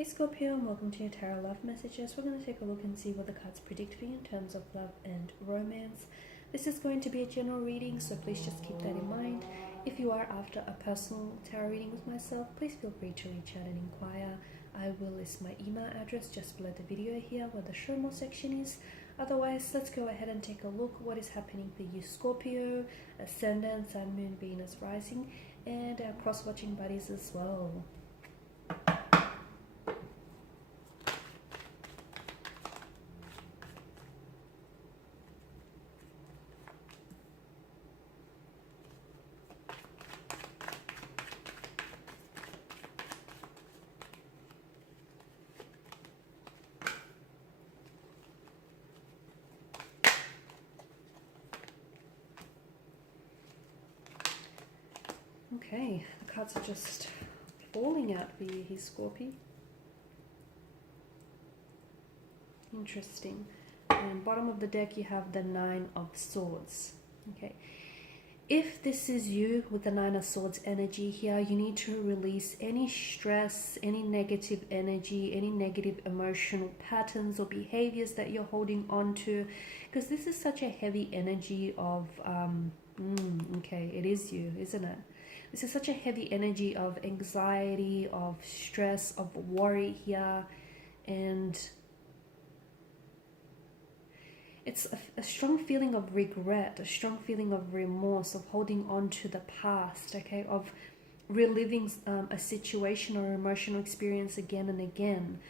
Hey Scorpio, and welcome to your Tarot Love Messages. We're going to take a look and see what the cards predict for you in terms of love and romance. This is going to be a general reading, so please just keep that in mind. If you are after a personal tarot reading with myself, please feel free to reach out and inquire. I will list my email address just below the video here where the show more section is. Otherwise, let's go ahead and take a look what is happening for you Scorpio, Ascendant, Sun, Moon, Venus, Rising, and our cross-watching buddies as well. Okay, the cards are just falling out for you here, Scorpio. Interesting. And bottom of the deck you have the Nine of Swords. Okay. If this is you with the Nine of Swords energy here, you need to release any stress, any negative energy, any negative emotional patterns or behaviors that you're holding on to, because this is such a heavy energy of, okay, it is you, isn't it? This is such a heavy energy of anxiety, of stress, of worry here, and it's a strong feeling of regret, a strong feeling of remorse, of holding on to the past, okay, of reliving a situation or emotional experience again and again.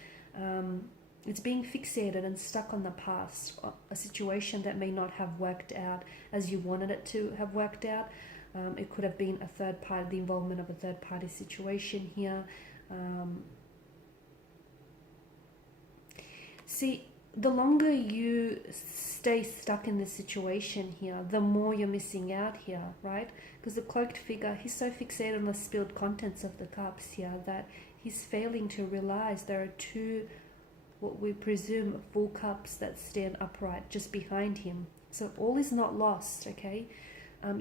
It's being fixated and stuck on the past, a situation that may not have worked out as you wanted it to have worked out. It could have been a third party, the involvement of a third party situation here. See, the longer you stay stuck in this situation here, the more you're missing out here, right? Because the cloaked figure, he's so fixated on the spilled contents of the cups here that he's failing to realize there are two, what we presume, full cups that stand upright just behind him. So all is not lost, okay?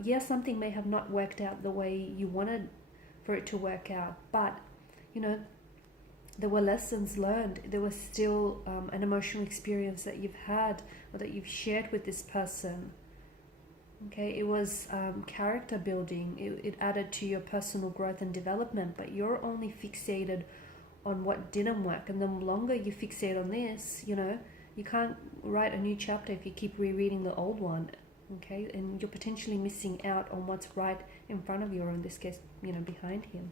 Yeah, something may have not worked out the way you wanted for it to work out, but, you know, there were lessons learned. There was still an emotional experience that you've had or that you've shared with this person. Okay, it was character building. It added to your personal growth and development, but you're only fixated on what didn't work. And the longer you fixate on this, you know, you can't write a new chapter if you keep rereading the old one. Okay, and you're potentially missing out on what's right in front of you, or in this case, you know, behind him.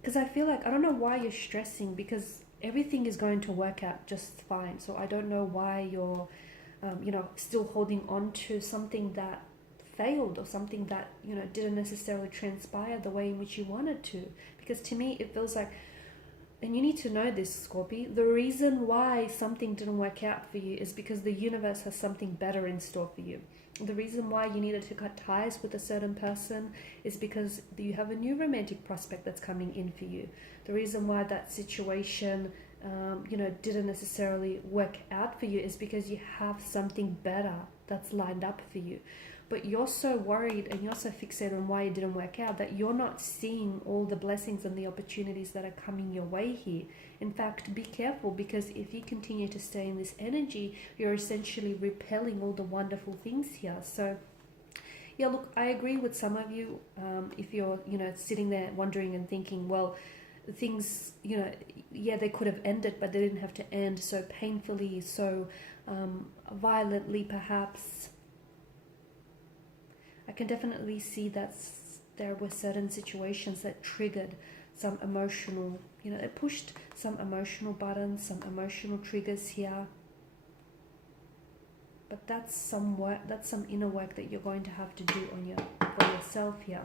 Because I feel like, I don't know why you're stressing, because everything is going to work out just fine. So I don't know why you're, you know, still holding on to something that failed, or something that, you know, didn't necessarily transpire the way in which you wanted to. Because to me, it feels like, and you need to know this, Scorpio, the reason why something didn't work out for you is because the universe has something better in store for you. The reason why you needed to cut ties with a certain person is because you have a new romantic prospect that's coming in for you. The reason why that situation, you know, didn't necessarily work out for you is because you have something better that's lined up for you. But you're so worried and you're so fixated on why it didn't work out that you're not seeing all the blessings and the opportunities that are coming your way here. In fact, be careful, because if you continue to stay in this energy, you're essentially repelling all the wonderful things here. So yeah, look, I agree with some of you. If you're, you know, sitting there wondering and thinking, well, things, you know, yeah, they could have ended, but they didn't have to end so painfully, so violently perhaps. I can definitely see that there were certain situations that triggered some emotional, you know, it pushed some emotional buttons, some emotional triggers here. But that's some work, that's some inner work that you're going to have to do on for yourself here.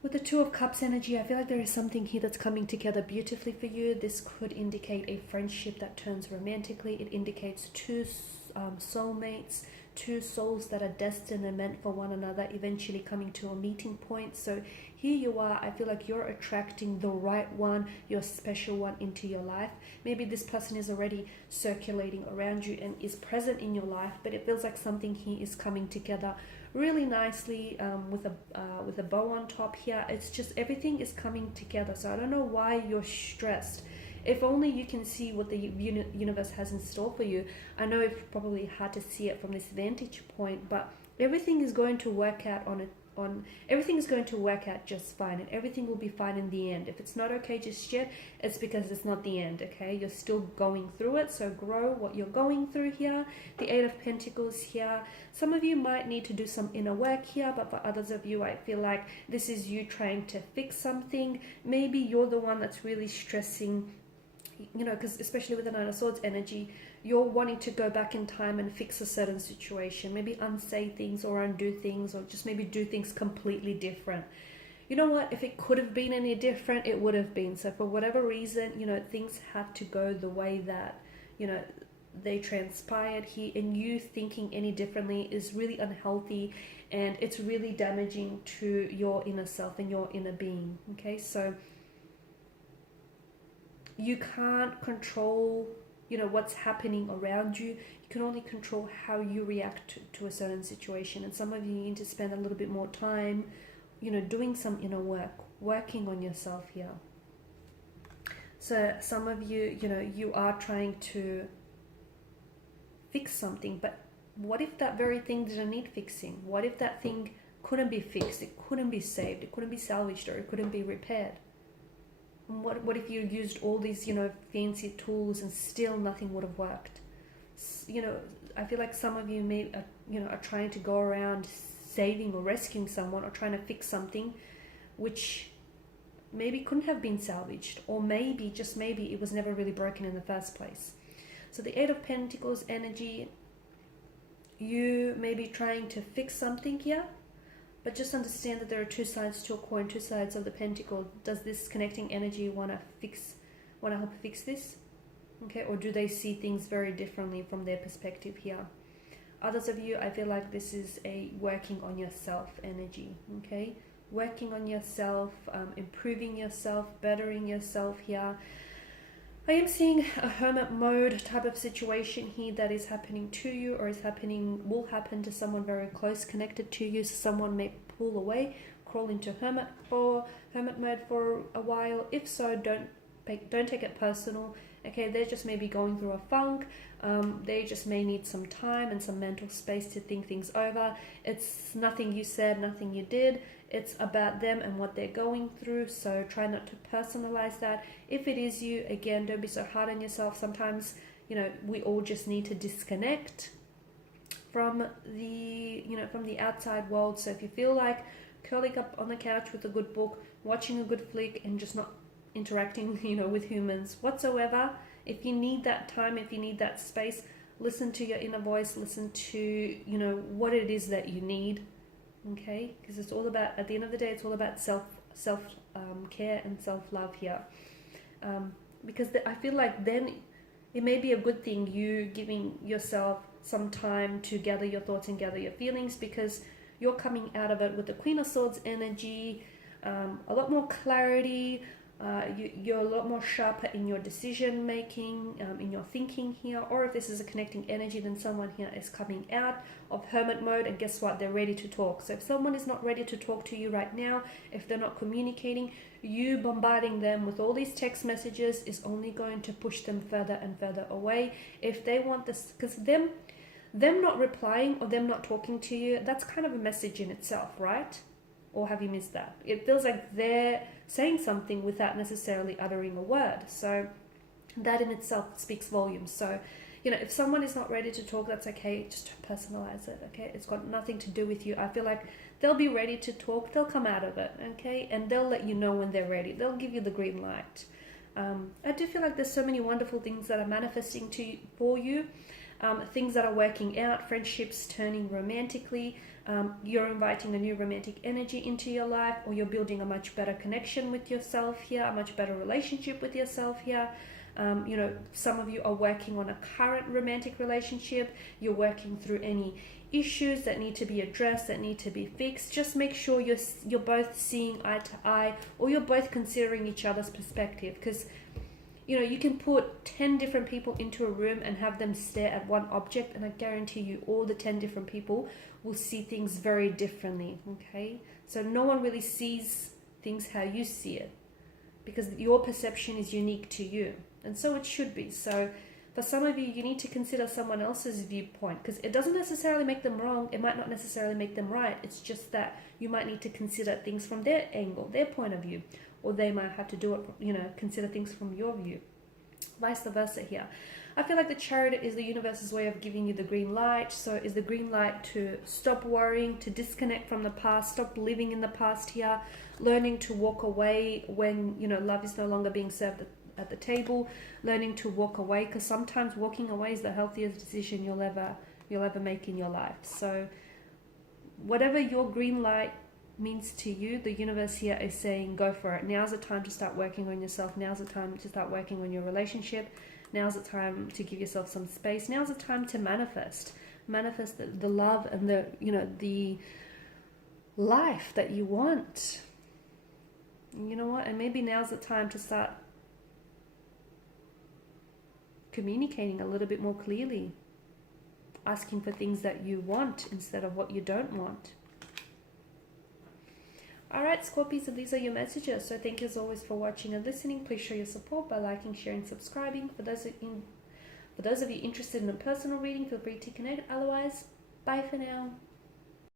With the Two of Cups energy, I feel like there is something here that's coming together beautifully for you. This could indicate a friendship that turns romantically. It indicates two soulmates, two souls that are destined and meant for one another, eventually coming to a meeting point. So here you are, I feel like you're attracting the right one, your special one, into your life. Maybe this person is already circulating around you and is present in your life, but it feels like something here is coming together really nicely with a bow on top here. It's just everything is coming together. So I don't know why you're stressed. If only you can see what the universe has in store for you. I know it's probably hard to see it from this vantage point, but everything is going to work out everything is going to work out just fine, and everything will be fine in the end. If it's not okay just yet, it's because it's not the end, okay? You're still going through it, so grow what you're going through here. The Eight of Pentacles here. Some of you might need to do some inner work here, but for others of you, I feel like this is you trying to fix something. Maybe you're the one that's really stressing, you know, because especially with the Nine of Swords energy, you're wanting to go back in time and fix a certain situation, maybe unsay things or undo things, or just maybe do things completely different. You know what? If it could have been any different, it would have been. So for whatever reason, you know, things have to go the way that, you know, they transpired here, and you thinking any differently is really unhealthy, and it's really damaging to your inner self and your inner being, okay? So you can't control, you know, what's happening around you. You can only control how you react to a certain situation. And some of you need to spend a little bit more time, you know, doing some inner work, working on yourself here. So some of you, you know, you are trying to fix something, but what if that very thing didn't need fixing? What if that thing couldn't be fixed? It couldn't be saved, it couldn't be salvaged, or it couldn't be repaired? What if you used all these, you know, fancy tools and still nothing would have worked? You know, I feel like some of you you know, are trying to go around saving or rescuing someone, or trying to fix something which maybe couldn't have been salvaged, or maybe, just maybe, it was never really broken in the first place. So the Eight of Pentacles energy, you may be trying to fix something here, but just understand that there are two sides to a coin, two sides of the pentacle. Does this connecting energy want to help fix this? Okay, or do they see things very differently from their perspective here? Others of you, I feel like this is a working on yourself energy, okay? Working on yourself, improving yourself, bettering yourself here. I am seeing a hermit mode type of situation here that is happening to you, or will happen to someone very close connected to you. So someone may pull away, crawl into hermit mode for a while. If so, don't take it personal. Okay, they just may be going through a funk. They just may need some time and some mental space to think things over. It's nothing you said, nothing you did. It's about them and what they're going through. So try not to personalize that. If it is you, again, don't be so hard on yourself. Sometimes, you know, we all just need to disconnect from the outside world. So if you feel like curling up on the couch with a good book, watching a good flick, and just not interacting, you know, with humans whatsoever, if you need that time, if you need that space, listen to your inner voice, listen to, you know, what it is that you need, okay? Because it's all about, at the end of the day, it's all about self care and self-love here. Because I feel like then it may be a good thing you giving yourself some time to gather your thoughts and gather your feelings, because you're coming out of it with the Queen of Swords energy, a lot more clarity. You're a lot more sharper in your decision making, in your thinking here. Or if this is a connecting energy, then someone here is coming out of hermit mode, and guess what? They're ready to talk. So if someone is not ready to talk to you right now, if they're not communicating, you bombarding them with all these text messages is only going to push them further and further away. If they want this, because them not replying or them not talking to you, that's kind of a message in itself, right? Or have you missed that? It feels like they're saying something without necessarily uttering a word. So that in itself speaks volumes. So, you know, if someone is not ready to talk, that's okay. Just don't personalize it, okay? It's got nothing to do with you. I feel like they'll be ready to talk. They'll come out of it, okay? And they'll let you know when they're ready. They'll give you the green light. I do feel like there's so many wonderful things that are manifesting for you. Things that are working out, friendships turning romantically, you're inviting a new romantic energy into your life, or you're building a much better connection with yourself here, a much better relationship with yourself here. You know, some of you are working on a current romantic relationship. You're working through any issues that need to be addressed, that need to be fixed. Just make sure you're both seeing eye to eye, or you're both considering each other's perspective, because you know, you can put 10 different people into a room and have them stare at one object, and I guarantee you all the 10 different people will see things very differently, okay? So no one really sees things how you see it, because your perception is unique to you, and so it should be. So for some of you, you need to consider someone else's viewpoint, because it doesn't necessarily make them wrong. It might not necessarily make them right. It's just that you might need to consider things from their angle, their point of view, or they might have to do it, you know, consider things from your view. Vice versa here. I feel like the Chariot is the universe's way of giving you the green light. So is the green light to stop worrying, to disconnect from the past, stop living in the past here, learning to walk away when, you know, love is no longer being served at the table, learning to walk away, because sometimes walking away is the healthiest decision you'll ever make in your life. So whatever your green light means to you, the universe here is saying go for it. Now's the time to start working on yourself. Now's the time to start working on your relationship. Now's the time to give yourself some space. Now's the time to manifest the love and the, you know, the life that you want. You know what? And maybe now's the time to start communicating a little bit more clearly, asking for things that you want instead of what you don't want. Alright, Scorpios, and these are your messages. So thank you as always for watching and listening. Please show your support by liking, sharing, subscribing. For those of you interested in a personal reading, feel free to connect. Otherwise, bye for now.